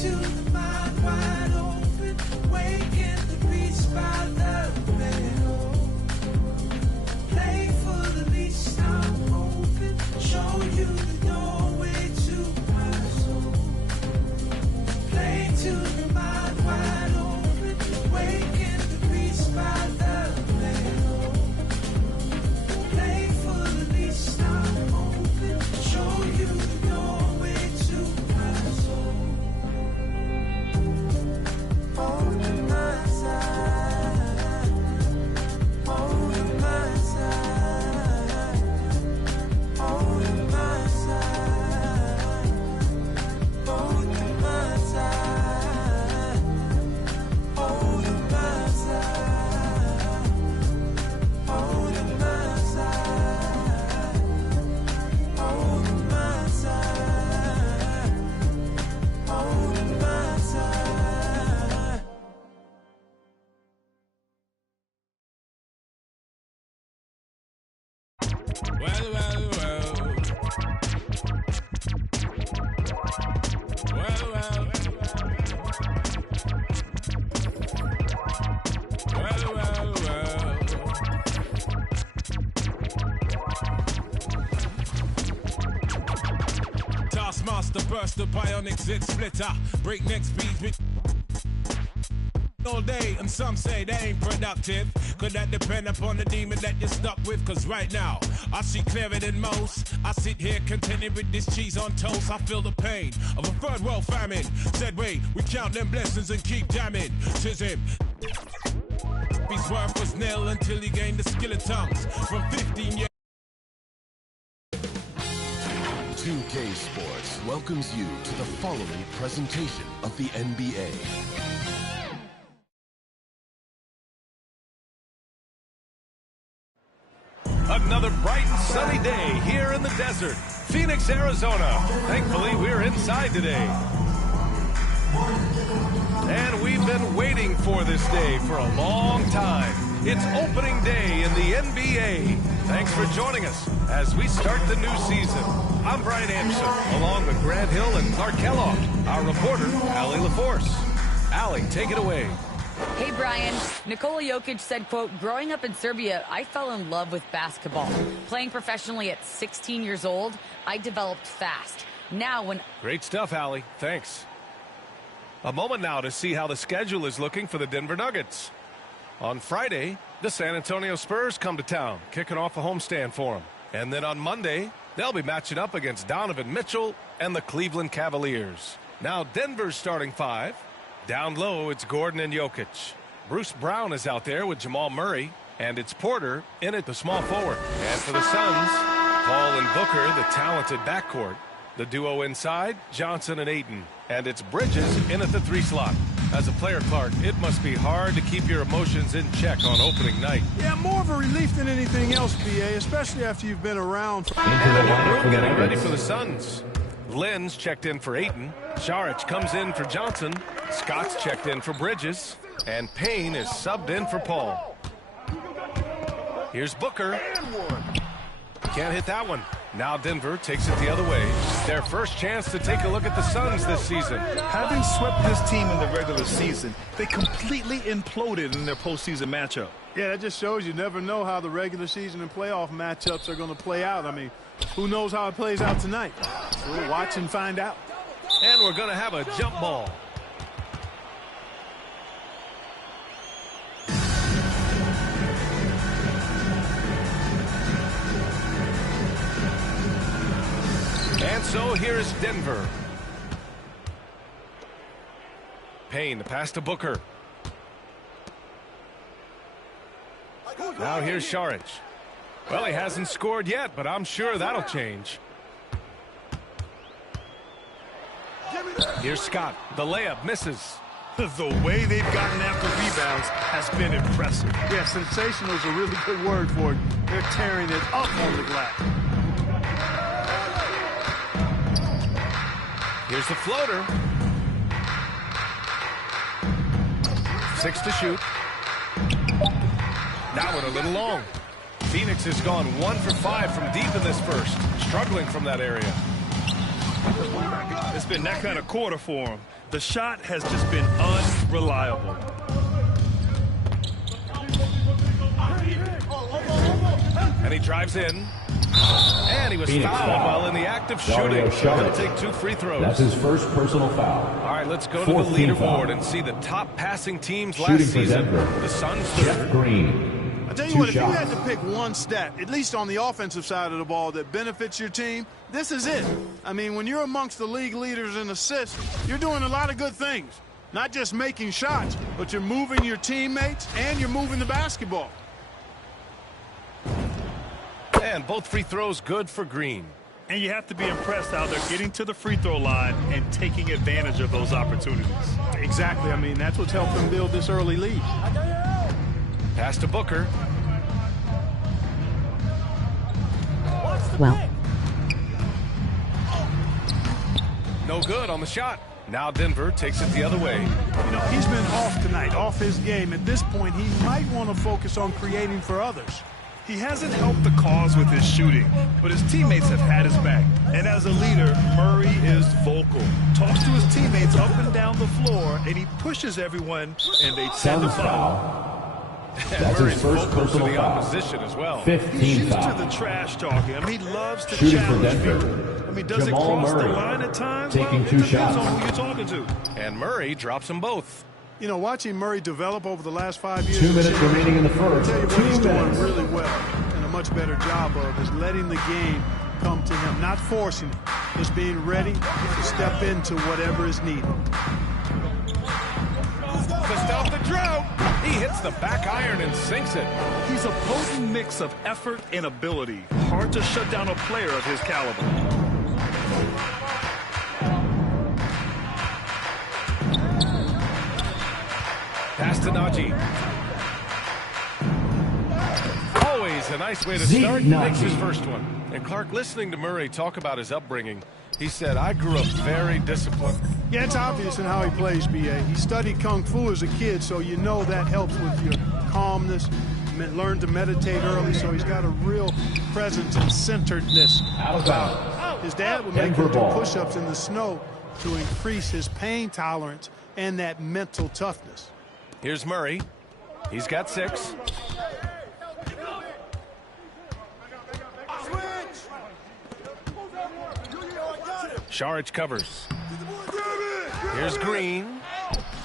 to the mind wide open, waking the beast by the middle. Play for the least I'm open, show you the doorway to my soul. Play to the mind wide open, waking the beast by the middle. Play for the least I'm open, show you the doorway to my soul. Hold to my side, hold to my side, hold to my side, hold to my side, hold to my side, hold to my side, hold to my side, hold to my side. Well, well, well. Well, well. Well, well, well. Taskmaster burst the bionic zit splitter. Breakneck speeds with all day, and some say they ain't productive. Could that depend upon the demon that you're stuck with? Cause right now, I see clearer than most. I sit here contented with this cheese on toast. I feel the pain of a third world famine. Said wait, we count them blessings and keep jamming. Tis him. His worth was nil until he gained the skill of tongues. From 15 years. 2K Sports welcomes you to the following presentation of the NBA. Another bright and sunny day here in the desert, Phoenix, Arizona. Thankfully, we're inside today. And we've been waiting for this day for a long time. It's opening day in the NBA. Thanks for joining us as we start the new season. I'm Brian Anderson, along with Grant Hill and Clark Kellogg. Our reporter, Allie LaForce. Allie, take it away. Hey, Brian. Nikola Jokic said, quote, growing up in Serbia, I fell in love with basketball. Playing professionally at 16 years old, I developed fast. Now when... Great stuff, Allie. Thanks. A moment now to see how the schedule is looking for the Denver Nuggets. On Friday, the San Antonio Spurs come to town, kicking off a homestand for them. And then on Monday, they'll be matching up against Donovan Mitchell and the Cleveland Cavaliers. Now Denver's starting five. Down low, it's Gordon and Jokic. Bruce Brown is out there with Jamal Murray, and it's Porter in at the small forward. And for the Suns, Paul and Booker, the talented backcourt. The duo inside, Johnson and Ayton. And it's Bridges in at the 3 slot. As a player, Clark, it must be hard to keep your emotions in check on opening night. Yeah, more of a relief than anything else, BA, especially after you've been around. Getting ready for the Suns. Lenz checked in for Ayton. Saric comes in for Johnson. Scott's checked in for Bridges. And Payne is subbed in for Paul. Here's Booker. Can't hit that one. Now Denver takes it the other way. Their first chance to take a look at the Suns this season. Having swept this team in the regular season, they completely imploded in their postseason matchup. Yeah, that just shows you never know how the regular season and playoff matchups are going to play out. I mean, who knows how it plays out tonight? So we'll watch and find out. And we're going to have a jump ball. And so here's Denver. Payne, the pass to Booker. Now here's Saric. Well, he hasn't scored yet, but I'm sure that'll change. Here's Scott. The layup misses. The way they've gotten after rebounds has been impressive. Yeah, sensational is a really good word for it. They're tearing it up on the glass. Here's the floater. 6 to shoot. That one a little long. Phoenix has gone 1 for 5 from deep in this first. Struggling from that area. It's been that kind of quarter for them. The shot has just been unreliable. And he drives in. And he was fouled while in the act of shooting. He'll take 2 free throws. That's his first personal foul. All right, let's go to the leaderboard and see the top passing teams last season. The Suns Jeff Green. I tell you what, if you had to pick one stat, at least on the offensive side of the ball, that benefits your team, this is it. I mean, when you're amongst the league leaders in assists, you're doing a lot of good things. Not just making shots, but you're moving your teammates and you're moving the basketball. And both free throws good for Green. And you have to be impressed how they're getting to the free throw line and taking advantage of those opportunities. Exactly. I mean, that's what's helped them build this early lead. Pass to Booker. Well, No good on the shot. Now Denver takes it the other way. You know, he's been off tonight, off his game. At this point, he might want to focus on creating for others. He hasn't helped the cause with his shooting, but his teammates have had his back. And as a leader, Murray is vocal. Talks to his teammates up and down the floor, and he pushes everyone, and they tend to follow. That's his first personal to the foul. opposition as well. 15 He's used foul. to the trash talking. I mean, he loves to Shooting for challenge Denver. people. I mean, does Jamal it cross Murray the line at times? taking Well, 2 it depends shots. on who you're talking to. And Murray drops them both. You know, watching Murray develop over the last 5 years. 2 minutes remaining in the I'll first. tell you what 2 he's doing minutes. really well and a much better job of is letting the game come to him, not forcing it, just being ready to step into whatever is needed. To stop the drought, he hits the back iron and sinks it. He's a potent mix of effort and ability. Hard to shut down a player of his caliber. Pass to Najee. Always a nice way to Zeke start. Makes his Najee. first one. And Clark, listening to Murray talk about his upbringing, he said, I grew up very disciplined. Yeah, it's obvious in how he plays, B.A. He studied Kung Fu as a kid, so you know that helps with your calmness. Learned to meditate early, so he's got a real presence and centeredness. Out of bounds. His dad would make Denver him do ball. push-ups in the snow to increase his pain tolerance and that mental toughness. Here's Murray. He's got 6. Saric covers. Here's Green.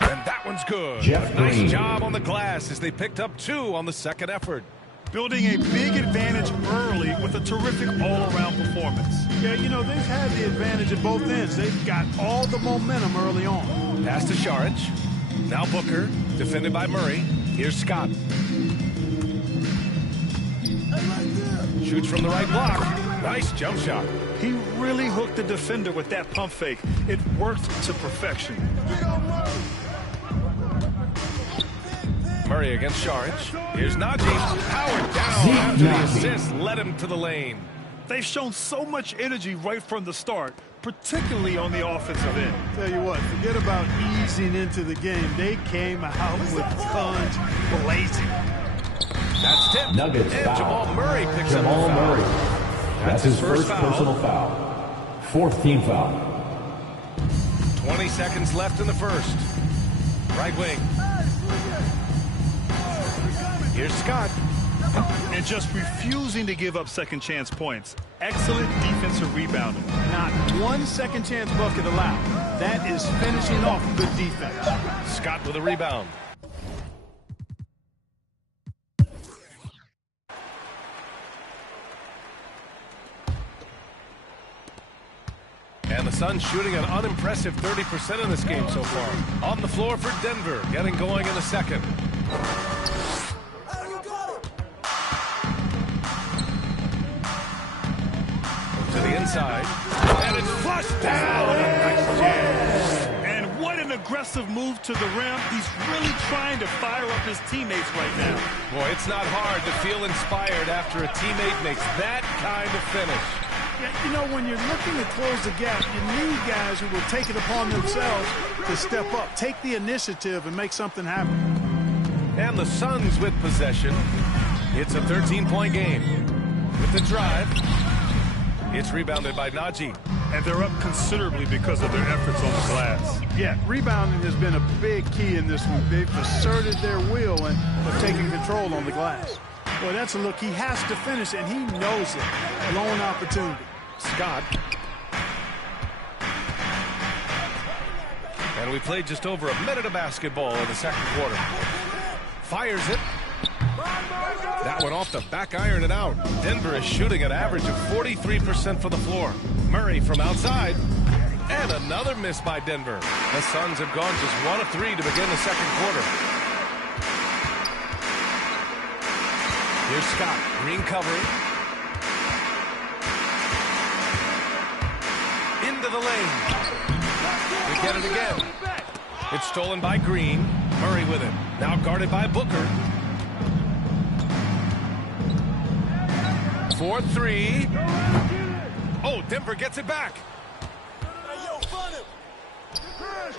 And that one's good. Jeff Nice Green. job on the glass as they picked up 2 on the second effort. Building a big advantage early with a terrific all-around performance. Yeah, you know, they've had the advantage at both ends. They've got all the momentum early on. Pass to Saric. Now Booker, defended by Murray. Here's Scott. Shoots from the right block. Nice jump shot. He really hooked the defender with that pump fake. It worked to perfection. Murray against Saric. Here's Najee. Powered down Zeke after the Najee. assist. Led him to the lane. They've shown so much energy right from the start, particularly on the offensive end. Tell you what, forget about easing into the game. They came out with guns blazing. That's tipped. Nuggets And foul. Jamal Murray picks Jamal up the foul. Murray. That's his first personal foul. 4th team foul. 20 seconds left in the first. Right wing. Here's Scott. And just refusing to give up second chance points. Excellent defensive rebounding. Not one second chance bucket allowed. That is finishing off good defense. Scott with a rebound. And the Suns shooting an unimpressive 30% in this game so far. On the floor for Denver, getting going in the second. To the inside. And it's flushed down. Nice jam. And what an aggressive move to the rim. He's really trying to fire up his teammates right now. Boy, it's not hard to feel inspired after a teammate makes that kind of finish. Yeah, you know, when you're looking to close the gap, you need guys who will take it upon themselves to step up, take the initiative, and make something happen. And the Suns with possession. It's a 13-point game. With the drive. It's rebounded by Najee. And they're up considerably because of their efforts on the glass. Yeah, rebounding has been a big key in this one. They've asserted their will and have taken control on the glass. Boy, that's a look he has to finish, and he knows it. Lone opportunity. Scott. And we played just over a minute of basketball in the second quarter. Fires it. That one off the back iron and out. Denver is shooting an average of 43% for the floor. Murray from outside. And another miss by Denver. The Suns have gone just 1 of 3 to begin the second quarter. Here's Scott. Green covering. Into the lane. We get it again. It's stolen by Green. Murray with it. Now guarded by Booker. 4-3. Oh, Denver gets it back.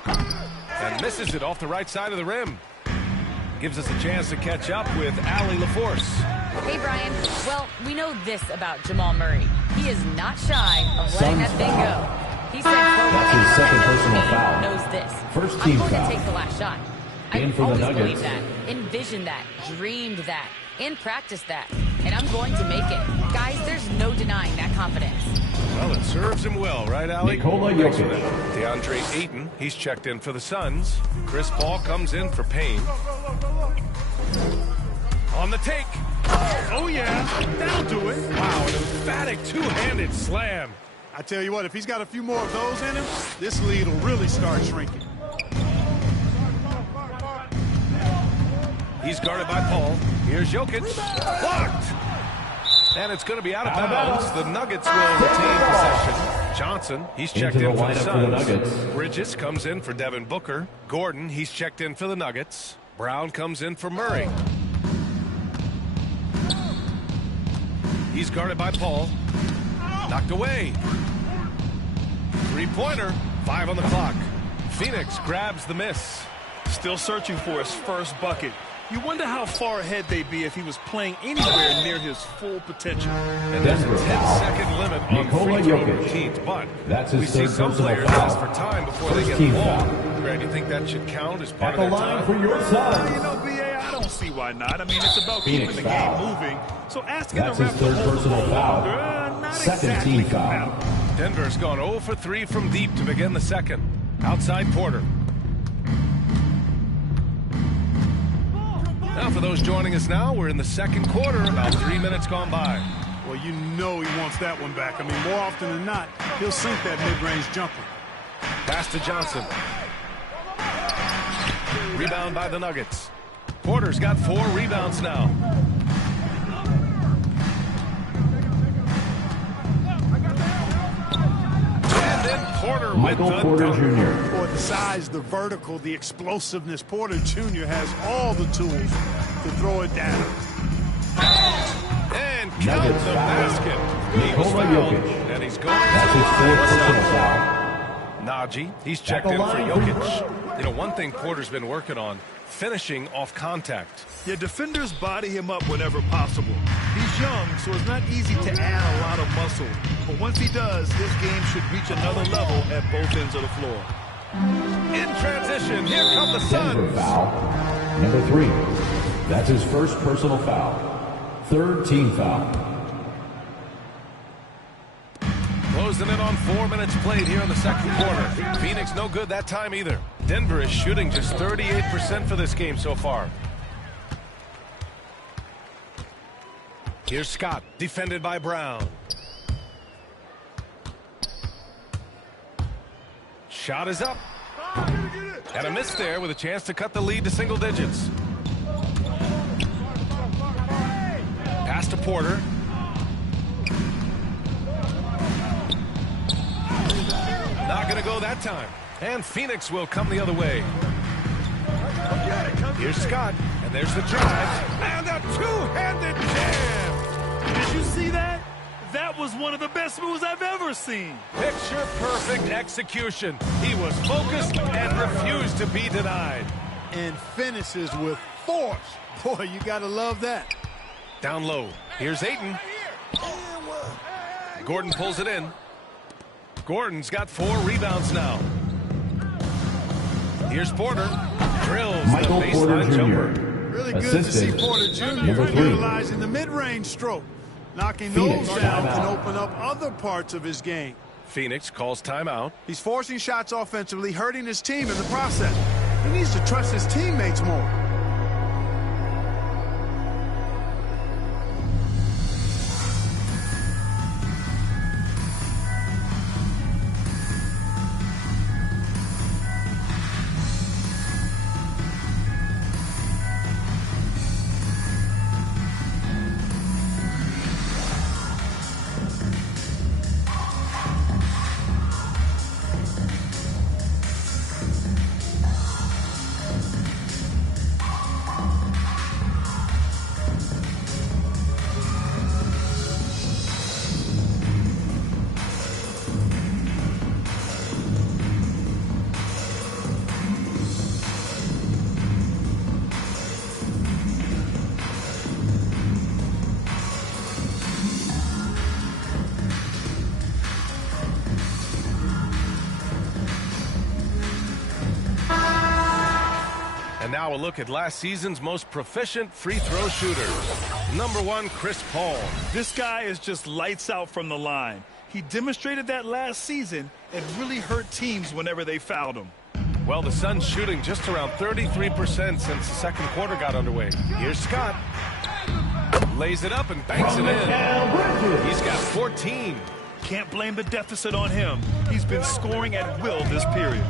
And misses it off the right side of the rim. Gives us a chance to catch up with Allie LaForce. Hey, Brian. Well, we know this about Jamal Murray. He is not shy of letting that thing go. He said, That's his second personal foul. Knows this. First team I'm going foul. to take the last shot. I've For the always Nuggets. believed that, envisioned that, dreamed that, and practiced that. And I'm going to make it. Guys, there's no denying that confidence. Well, it serves him well, right, Allie? Nikola Jokic. DeAndre Ayton, he's checked in for the Suns. Chris Paul comes in for Payne. On the take. Oh, yeah. That'll do it. Wow, an emphatic two-handed slam. I tell you what, if he's got a few more of those in him, this lead will really start shrinking. He's guarded by Paul. Here's Jokic. Blocked. And it's going to be out of bounds. The Nuggets will retain possession. Johnson, he's checked Into in the for the lineup for the Nuggets. Suns. Bridges comes in for Devin Booker. Gordon, he's checked in for the Nuggets. Brown comes in for Murray. He's guarded by Paul. Knocked away. Three-pointer. 5 on the clock. Phoenix grabs the miss. Still searching for his first bucket. You wonder how far ahead they'd be if he was playing anywhere near his full potential. And there's a 10-second limit on Nikola free throw Jokic. routines, but That's his we see third some personal players foul. ask for time before they First get team the ball. foul. Greg, do you think that should count as part At of the their line time? for your You Suns. know, BA, I don't see why not. I mean, it's about Phoenix keeping the foul. game moving. So asking That's the his ref to third hold the personal ball foul. longer, not Second exactly team foul. compatible. Denver's gone 0 for 3 from deep to begin the second. Outside Porter. Now for those joining us now, we're in the second quarter, about 3 minutes gone by. Well, you know he wants that one back. I mean, more often than not, he'll sink that mid-range jumper. Pass to Johnson. Rebound by the Nuggets. Porter's got 4 rebounds now. And then Porter Michael with the Porter dunk. Jr. Boy, the size, the vertical, the explosiveness, Porter Jr. has all the tools to throw it down. And count Nuggets the foul. basket. He was Nikola fouled, Jokic. and he's going That's to his fourth the personal line. foul. Najee, he's checked the in for line for Jokic. You know, one thing Porter's been working on, finishing off contact. Yeah, defenders body him up whenever possible. He's young, so it's not easy to add a lot of muscle. But once he does, his game should reach another level at both ends of the floor. In transition, here come the Denver Suns. foul. Number 3. That's his first personal foul. Third team foul. Closing in on 4 minutes played here in the second quarter. Phoenix no good that time either. Denver is shooting just 38% for this game so far. Here's Scott, defended by Brown. Shot is up. And a miss there with a chance to cut the lead to single digits. Pass to Porter. Not going to go that time. And Phoenix will come the other way. Here's Scott. And there's the drive. And a two-handed jam. Did you see that? That was one of the best moves I've ever seen. Picture-perfect execution. He was focused and refused to be denied. And finishes with force. Boy, you got to love that. Down low. Here's Ayton. Gordon pulls it in. Gordon's got 4 rebounds now. Here's Porter. Drills Michael the Porter baseline Jr. jumper. Really good to see Assistant, Porter Jr. number 3. utilizing the mid-range stroke. Knocking Phoenix those down timeout. can open up other parts of his game. Phoenix calls timeout. He's forcing shots offensively, hurting his team in the process. He needs to trust his teammates more. And now a look at last season's most proficient free throw shooter. Number 1, Chris Paul. This guy is just lights out from the line. He demonstrated that last season and really hurt teams whenever they fouled him. Well, the Suns shooting just around 33% since the second quarter got underway. Here's Scott. Lays it up and banks it in. He's got 14. Can't blame the deficit on him. He's been scoring at will this period.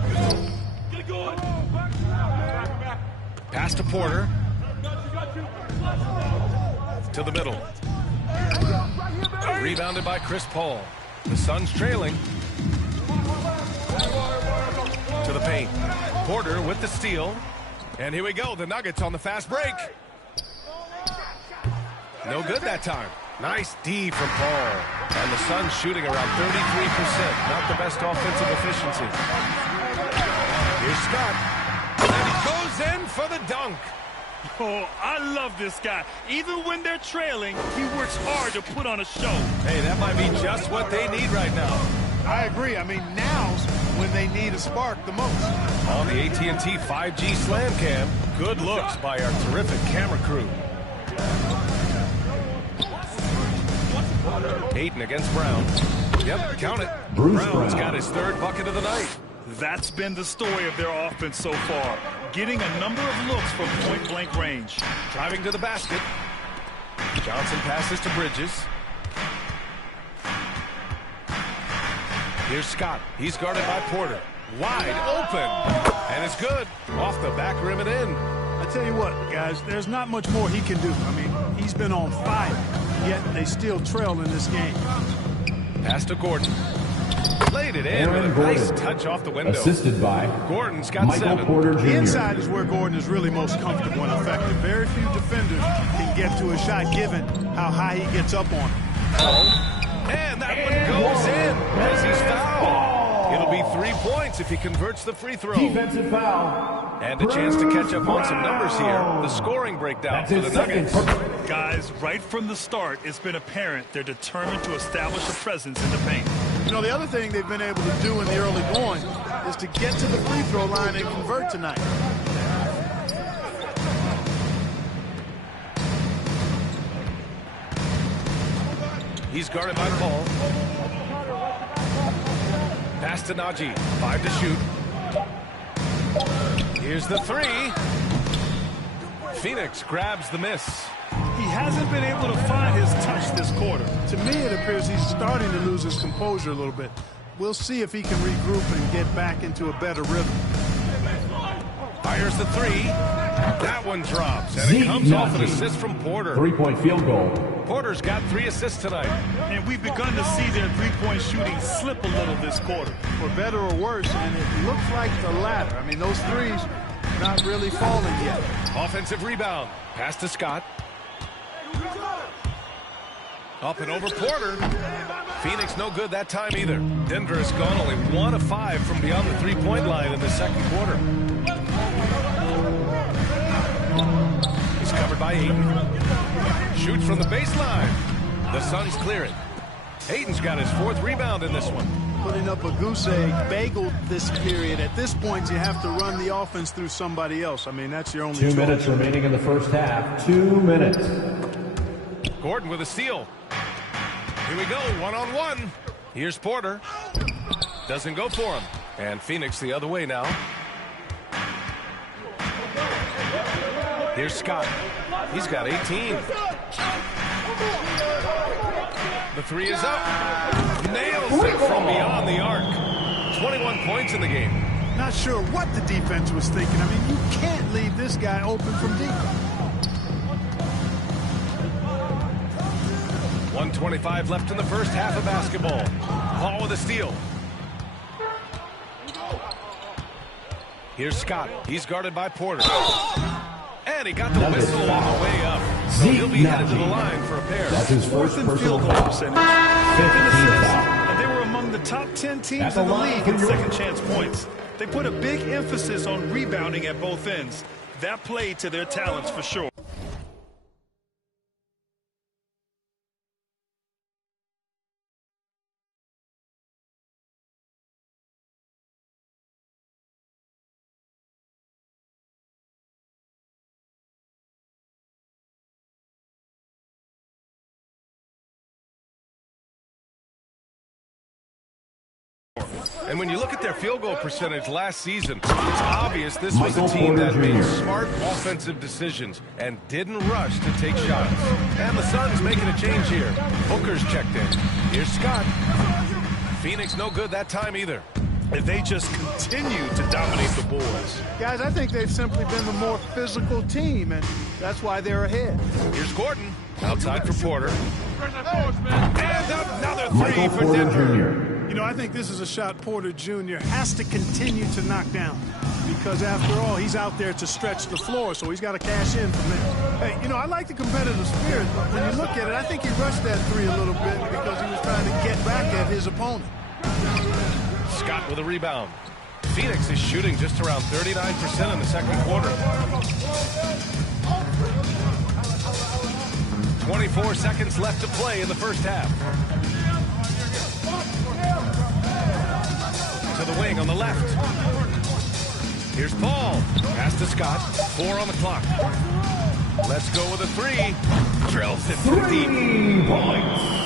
Pass to Porter. To the middle. Rebounded by Chris Paul. The Suns trailing. To the paint. Porter with the steal. And here we go. The Nuggets on the fast break. No good that time. Nice D from Paul. And the Suns shooting around 33%. Not the best offensive efficiency. Here's Scott. And he goes in for the dunk. Oh, I love this guy. Even when they're trailing, he works hard to put on a show. Hey, that might be just what they need right now. I agree. I mean, now's when they need a spark the most. On the AT&T 5G Slam Cam, good looks by our terrific camera crew. Ayton against Brown. Yep, count it. Bruce Brown's Brown. got his 3rd bucket of the night. That's been the story of their offense so far. Getting a number of looks from point-blank range. Driving to the basket. Johnson passes to Bridges. Here's Scott. He's guarded by Porter. Wide open. And it's good. Off the back rim and in. I tell you what, guys, there's not much more he can do. I mean, he's been on fire, yet they still trail in this game. Pass to Gordon. Laid it in Aaron with a nice Gordon. touch off the window. Assisted by Gordon's got Michael 7. Porter The Jr. inside is where Gordon is really most comfortable and effective. Very few defenders can get to a shot given how high he gets up on it. And that one goes in as he's fouled. It'll be 3 points if he converts the free throw. Defensive foul. And a chance to catch up on some numbers here. The scoring breakdown That's for his the second. Nuggets. Guys, right from the start, it's been apparent they're determined to establish a presence in the paint. You know, the other thing they've been able to do in the early going is to get to the free throw line and convert tonight. He's guarded by Paul. Pass to Najee. 5 to shoot. Here's the 3. Phoenix grabs the miss. He hasn't been able to find his touch this quarter. To me, it appears he's starting to lose his composure a little bit. We'll see if he can regroup and get back into a better rhythm. Fires the 3. That one drops, and it Zeke comes off an Najee. assist from Porter. 3-point field goal. Porter's got 3 assists tonight. And we've begun to see their three-point shooting slip a little this quarter. For better or worse, and it looks like the latter. I mean, those threes not really falling yet. Offensive rebound. Pass to Scott. Up and over Porter. Phoenix no good that time either. Denver has gone only 1 of 5 from beyond the 3-point line in the second quarter. He's covered by Ayton. Shoots from the baseline. The Suns clear it. Hayden's got his 4th rebound in this one. Putting up a goose egg bagel this period. At this point, you have to run the offense through somebody else. I mean, that's your only 2 choice. minutes remaining in the first half. 2 minutes. Gordon with a steal. Here we go, one-on-one. Here's Porter. Doesn't go for him. And Phoenix the other way now. Here's Scott. He's got 18. The 3 is up. Nails it from beyond the arc. 21 points in the game. Not sure what the defense was thinking. I mean, you can't leave this guy open from deep. 1:25 left in the first half of basketball. Paul with a steal. Here's Scott. He's guarded by Porter. And he got the whistle on the way up. So he'll be headed to the line for a pair. That's his first personal field goal foul. percentage. 15 foul. And they were among the top 10 teams At the in the line league for in your- second chance points. They put a big emphasis on rebounding at both ends. That played to their talents for sure. And when you look at their field goal percentage last season, it's obvious this was a Michael team that Porter made Jr. smart offensive decisions and didn't rush to take shots. And the Suns making a change here. Booker's checked in. Here's Scott. Phoenix no good that time either. And they just continue to dominate the boards. Guys, I think they've simply been the more physical team, and that's why they're ahead. Here's Gordon. Outside for Porter. And another 3 Michael for Porter Denver. Jr. You know, I think this is a shot Porter Jr. has to continue to knock down because, after all, he's out there to stretch the floor, so he's got to cash in from there. Hey, you know, I like the competitive spirit, but when you look at it, I think he rushed that 3 a little bit because he was trying to get back at his opponent. Scott with a rebound. Phoenix is shooting just around 39% in the second quarter. 24 seconds left to play in the first half. To the wing on the left. Here's Paul. Pass to Scott. 4 on the clock. Let's go with a 3. Drills it from deep. 3 points.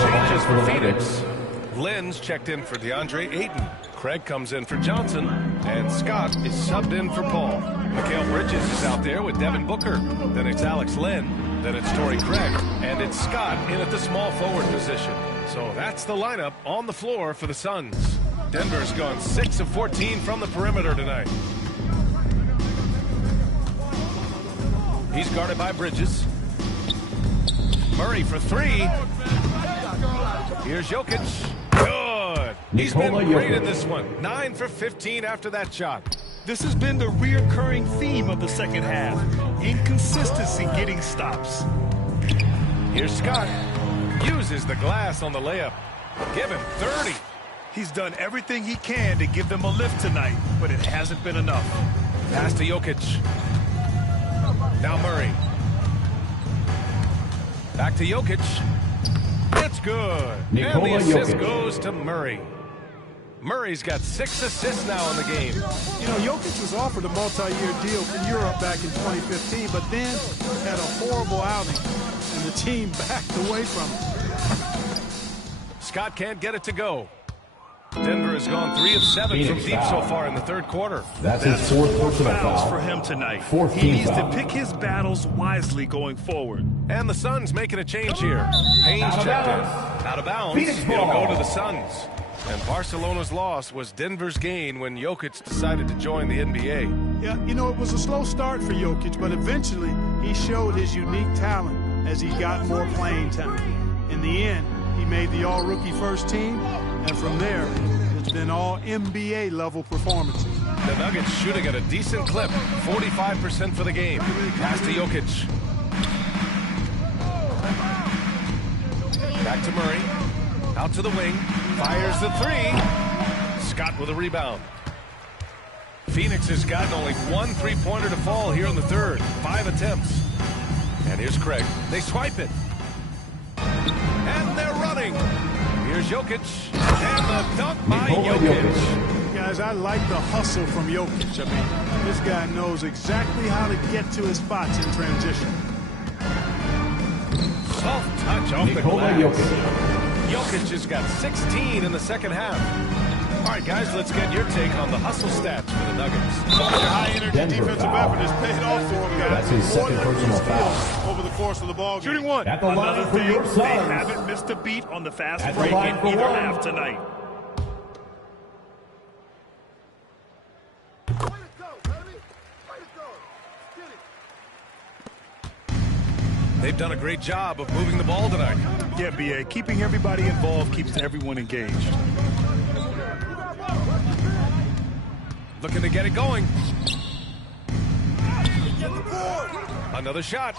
Changes for Phoenix. Lynn's checked in for DeAndre Ayton. Craig comes in for Johnson. And Scott is subbed in for Paul. Mikal Bridges is out there with Devin Booker. Then it's Alex Lynn. Then it's Torrey Craig. And it's Scott in at the small forward position. So that's the lineup on the floor for the Suns. Denver's gone 6 of 14 from the perimeter tonight. He's guarded by Bridges. Murray for 3. Here's Jokic. Good. He's been Nikola great Jokic. in this one. 9 for 15 after that shot. This has been the reoccurring theme of the second half. Inconsistency getting stops. Here's Scott. Uses the glass on the layup. Give him 30. He's done everything he can to give them a lift tonight, but it hasn't been enough. Pass to Jokic. Now Murray. Back to Jokic. It's good. Nikola and the assist Jokic. goes to Murray. Murray's got 6 assists now in the game. You know, Jokic was offered a multi-year deal in Europe back in 2015, but then had a horrible outing, and the team backed away from him. Scott can't get it to go. Denver has gone 3 of 7 from Phoenix deep foul. so far in the third quarter. That's his 4th personal Fouls foul. for him tonight. 14th He needs foul. to pick his battles wisely going forward. And the Suns making a change here. Haynes Out of checked in. bounds. Out of bounds. Phoenix It'll ball. go to the Suns. And Barcelona's loss was Denver's gain when Jokic decided to join the NBA. Yeah, you know, it was a slow start for Jokic, but eventually he showed his unique talent as he got more playing time. In the end, he made the all-rookie first team, and from there, it's been all NBA level performances. The Nuggets shooting at a decent clip. 45% for the game. Pass to Jokic. Back to Murray. Out to the wing. Fires the three. Scott with a rebound. Phoenix has gotten only one three-pointer to fall here in the third. 5 attempts. And here's Craig. They swipe it. And they're running. Here's Jokic. And the dunk by Jokic. Guys, I like the hustle from Jokic. I mean, this guy knows exactly how to get to his spots in transition. Soft touch off the glass. Jokic has got 16 in the second half. All right, guys, let's get your take on the hustle stats for the Nuggets. High-energy defensive effort has paid off for him, guys. That's his second personal foul. Over the course of the ball game. Shooting one. At the line Another for thing, your they Suns. haven't missed a beat on the fast At the break line in for either one. half tonight. They've done a great job of moving the ball tonight. Yeah, B.A. Keeping everybody involved keeps everyone engaged. Looking to get it going. Another shot.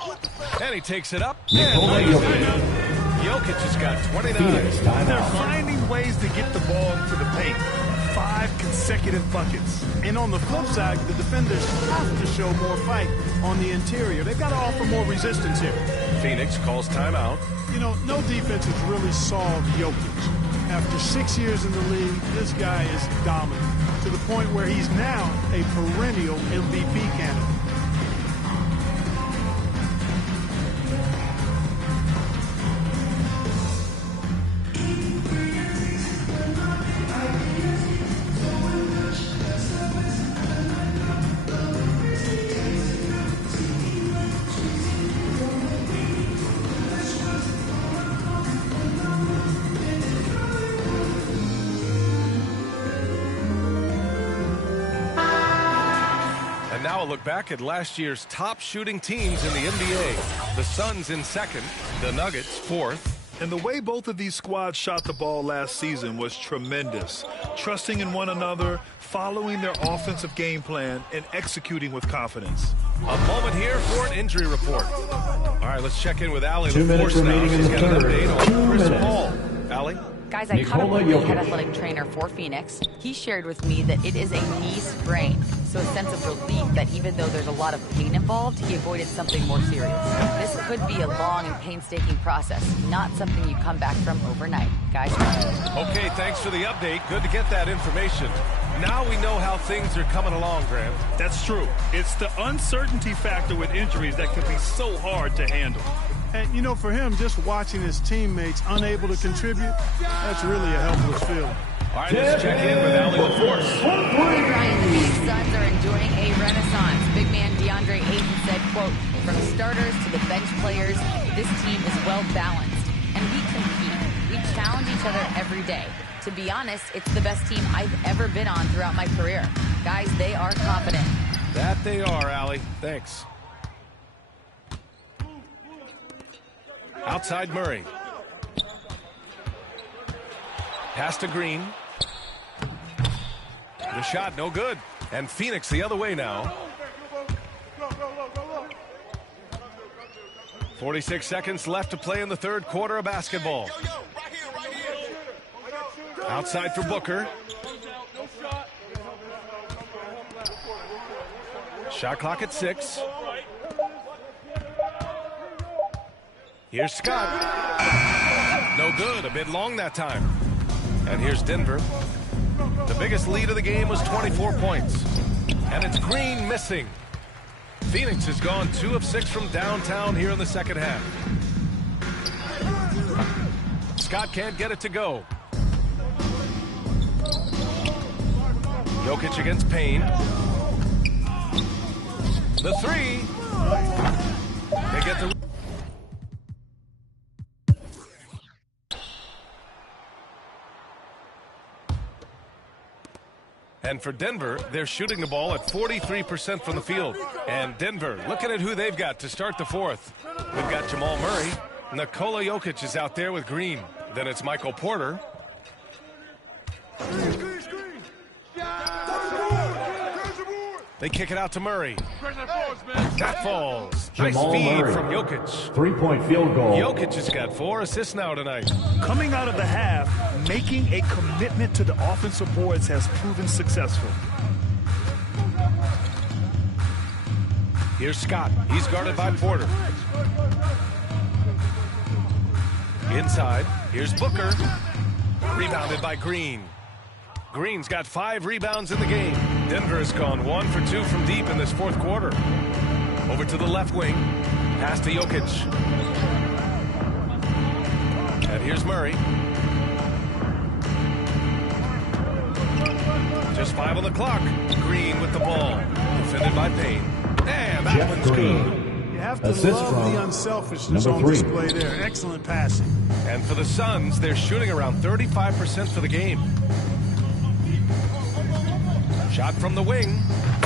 And he takes it up. Nikola Jokic. Jokic has got 29. Phoenix They're timeout. finding ways to get the ball into the paint. 5 consecutive buckets. And on the flip side, the defenders have to show more fight on the interior. They've got to offer more resistance here. Phoenix calls timeout. You know, no defense has really solved Jokic. After 6 years in the league, this guy is dominant to the point where he's now a perennial MVP candidate. And now a look back at last year's top shooting teams in the NBA. The Suns in second, the Nuggets fourth. And the way both of these squads shot the ball last season was tremendous. Trusting in one another, following their offensive game plan, and executing with confidence. A moment here for an injury report. All right, let's check in with Allie 2 minutes LaForce now. remaining in She's the got an third. update 2 on Chris minutes. Paul. Allie? Guys, I caught up Nikola with the Jokic. head athletic trainer for Phoenix. He shared with me that it is a knee sprain, so a sense of relief that even though there's a lot of pain involved, he avoided something more serious. This could be a long and painstaking process, not something you come back from overnight. Guys, Okay, thanks for the update. Good to get that information. Now we know how things are coming along, Grant. That's true. It's the uncertainty factor with injuries that can be so hard to handle. And, you know, for him, just watching his teammates unable to contribute, that's really a helpless feeling. All right, let's check in with Allie LaForce. Brian, the Phoenix Suns are enjoying a renaissance. Big man DeAndre Ayton said, quote, from starters to the bench players, this team is well balanced. And we compete. We challenge each other every day. To be honest, it's the best team I've ever been on throughout my career. Guys, they are confident. That they are, Allie. Thanks. Outside Murray. Pass to Green. The shot, no good. And Phoenix the other way now. 46 seconds left to play in the third quarter of basketball. Outside for Booker. Shot clock at 6. Here's Scott. No good. A bit long that time. And here's Denver. The biggest lead of the game was 24 points. And it's Green missing. Phoenix has gone 2 of 6 from downtown here in the second half. Scott can't get it to go. Jokic against Payne. The 3. They get the... And for Denver, they're shooting the ball at 43% from the field. And Denver, looking at who they've got to start the fourth. We've got Jamal Murray. Nikola Jokic is out there with Green. Then it's Michael Porter. They kick it out to Murray. That falls. Jamal Nice feed Murray. from Jokic. 3-point field goal. Jokic has got 4 assists now tonight. Coming out of the half, making a commitment to the offensive boards has proven successful. Here's Scott. He's guarded by Porter. Inside. Here's Booker. Rebounded by Green. Green's got 5 rebounds in the game. Denver has gone 1 for 2 from deep in this fourth quarter. Over to the left wing. Pass to Jokic. And here's Murray. Just 5 on the clock. Green with the ball. Defended by Payne. And that Jeff one's Green. good. You have to Assist love from the unselfishness number on 3. display there. Excellent passing. And for the Suns, they're shooting around 35% for the game. Shot from the wing.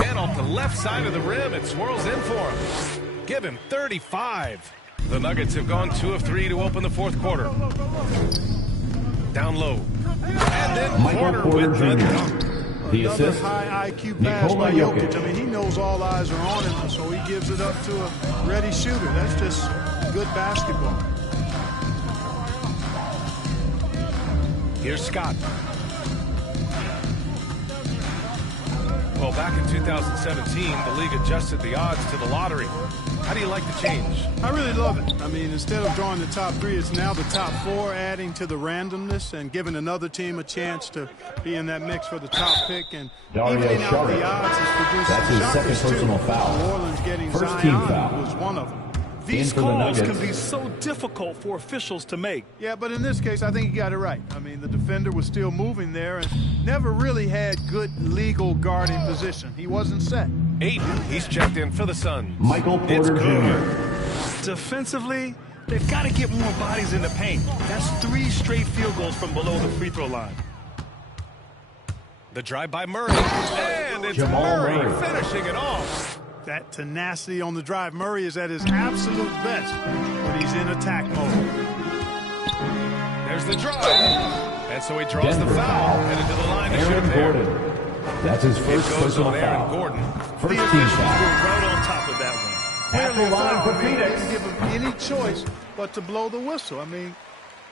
And off the left side of the rim, it swirls in for him. Give him 35. The Nuggets have gone 2 of 3 to open the fourth quarter. Down low. And then Michael Porter with the Jr. dunk. The Another assist, high IQ pass Nikola by Jokic. Jokic. I mean, he knows all eyes are on him, so he gives it up to a ready shooter. That's just good basketball. Here's Scott. Well, back in 2017, the league adjusted the odds to the lottery. How do you like the change? I really love it. I mean, instead of drawing the top 3, it's now the top 4, adding to the randomness and giving another team a chance to be in that mix for the top pick. And Dario evening out the Saric. odds has produced That's some his second shockers, too. personal foul. New Orleans getting First team Zion foul. was one of them. These for the calls Nuggets. can be so difficult for officials to make. Yeah, but in this case, I think he got it right. I mean, the defender was still moving there and never really had good legal guarding position. He wasn't set. Ayton, he's checked in for the Suns. Michael It's Porter good. Jr. Defensively, they've got to get more bodies in the paint. That's 3 straight field goals from below the free throw line. The drive by Murray. And it's Jamal Murray Murray. finishing it off. That tenacity on the drive. Murray is at his absolute best when he's in attack mode. There's the drive. And so he draws Denver the foul. foul. Headed to the line to shoot Aaron there. Gordon. That's his It first goes personal on Aaron foul. Gordon. First The team officials were foul. right on top of that one. At the Clearly a line foul. for I mean, Phoenix. didn't give him any choice but to blow the whistle. I mean,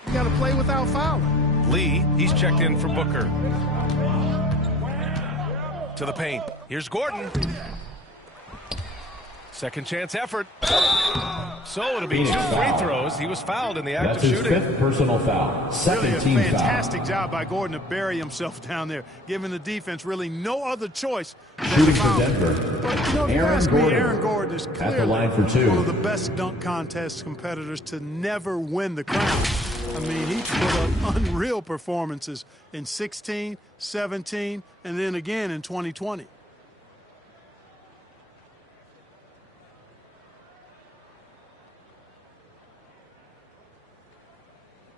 you got to play without fouling. Lee, he's checked in for Booker. To the paint. Here's Gordon. Second chance effort. So it'll be 2 Phoenix free foul. throws. He was fouled in the act That's of his shooting. 5th personal foul. Second Really a team fantastic foul. job by Gordon to bury himself down there, giving the defense really no other choice than Shooting to for foul. Denver. But, you know, if you Aaron ask me, Gordon. Aaron Gordon is At the clearly line for 2. one of the best dunk contest competitors to never win the crown. I mean, he put up unreal performances in 16, 17, and then again in 2020.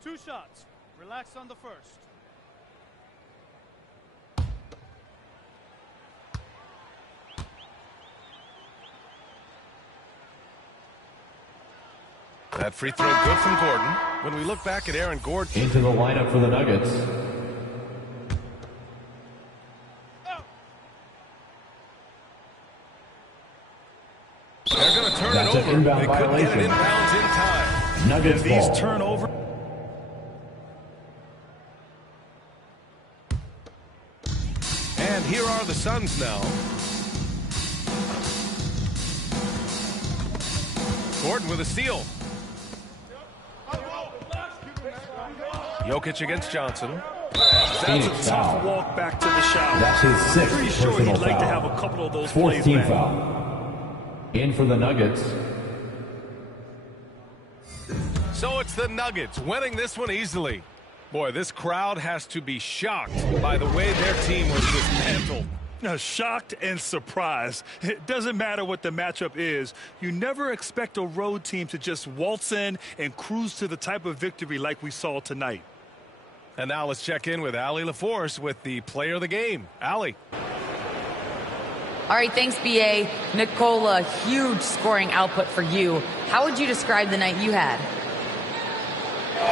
Two shots. Relax on the first. That free throw good from Gordon. When we look back at Aaron Gordon, Into the lineup for the Nuggets. they're going to turn That's it an over. inbound They couldn't get it violation. inbounds in time. Nuggets These ball. turnovers. And here are the Suns now. Gordon with a steal. Jokic against Johnson. That's a Phoenix tough foul. walk back to the shower. That's his 6th Pretty sure personal he'd like to foul. have a couple of those 4th plays team back. foul. In for the Nuggets. So it's the Nuggets winning this one easily. Boy, this crowd has to be shocked by the way their team was dismantled. Now, shocked and surprised. It doesn't matter what the matchup is. You never expect a road team to just waltz in and cruise to the type of victory like we saw tonight. And now let's check in with Allie LaForce with the player of the game. Allie. All right, thanks, B.A. Nikola, huge scoring output for you. How would you describe the night you had?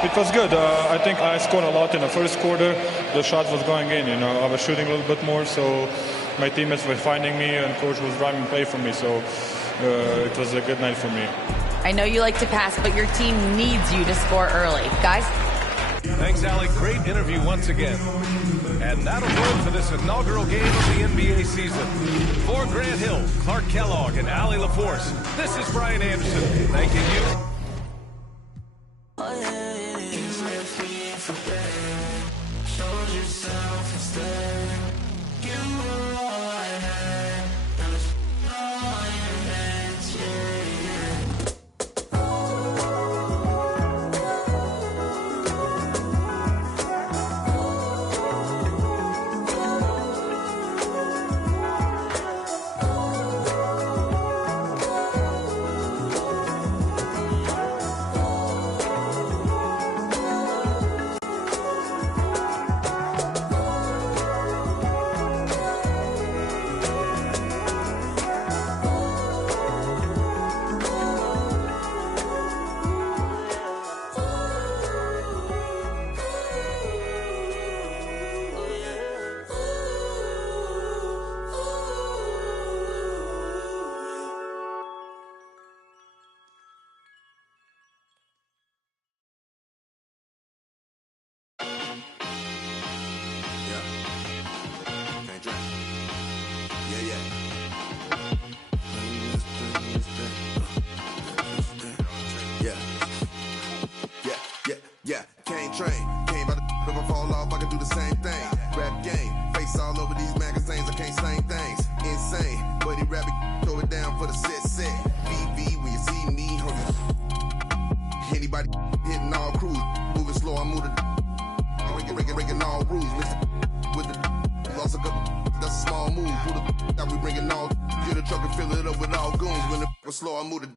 It was good. I think I scored a lot in the first quarter. The shot was going in, I was shooting a little bit more, so my teammates were finding me, and coach was driving play for me. So it was a good night for me. I know you like to pass, but your team needs you to score early. Guys? Thanks, Allie. Great interview once again. And that'll do it for this inaugural game of the NBA season. For Grant Hill, Clark Kellogg, and Allie LaForce, this is Brian Anderson. Thanking you. Hitting all crews, moving slow, I'm moving, breaking all rules. With the lost a couple, that's a small move. Pull the out, we bringing all. Get a truck and fill it up with all goons. When the was slow, I move the.